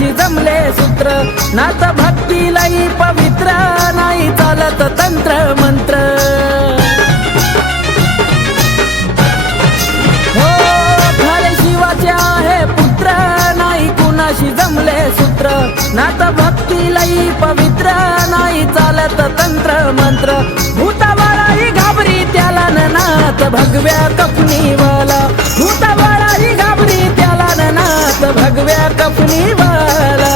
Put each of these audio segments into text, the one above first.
कुणाशी जमले सूत्र नात भक्ती लई पवित्र नाही चालत तंत्र मंत्र हो खरे शिवाचे आहे पुत्र नाही कुणाशी जमले सूत्र नात भक्ती लई पवित्र नाही चालत तंत्र मंत्र भूताबाळाही घाबरी त्याला नात भगव्या कपनीवाला भूताबाळाही घाबरी त्याला नात भगव्या कपनीवाला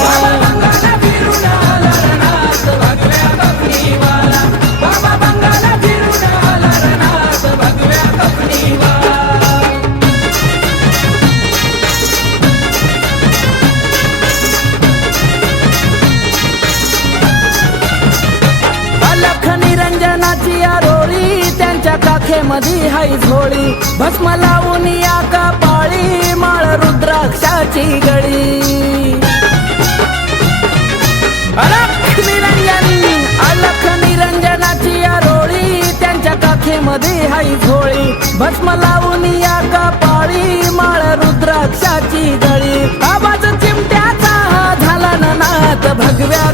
अलख निरंजनाची आरोळी त्यांच्या काखेमध्ये हाय झोळी भस्म लावून या कपाळी माळ रुद्राक्षाची गळी अलख निरंजनाची आरोळी त्यांच्या काखेमध्ये हाय झोळी भस्म लावून या कपाळी माळ रुद्राक्षाची गळी आवाज चिमट्याचा झाला नात भगव्या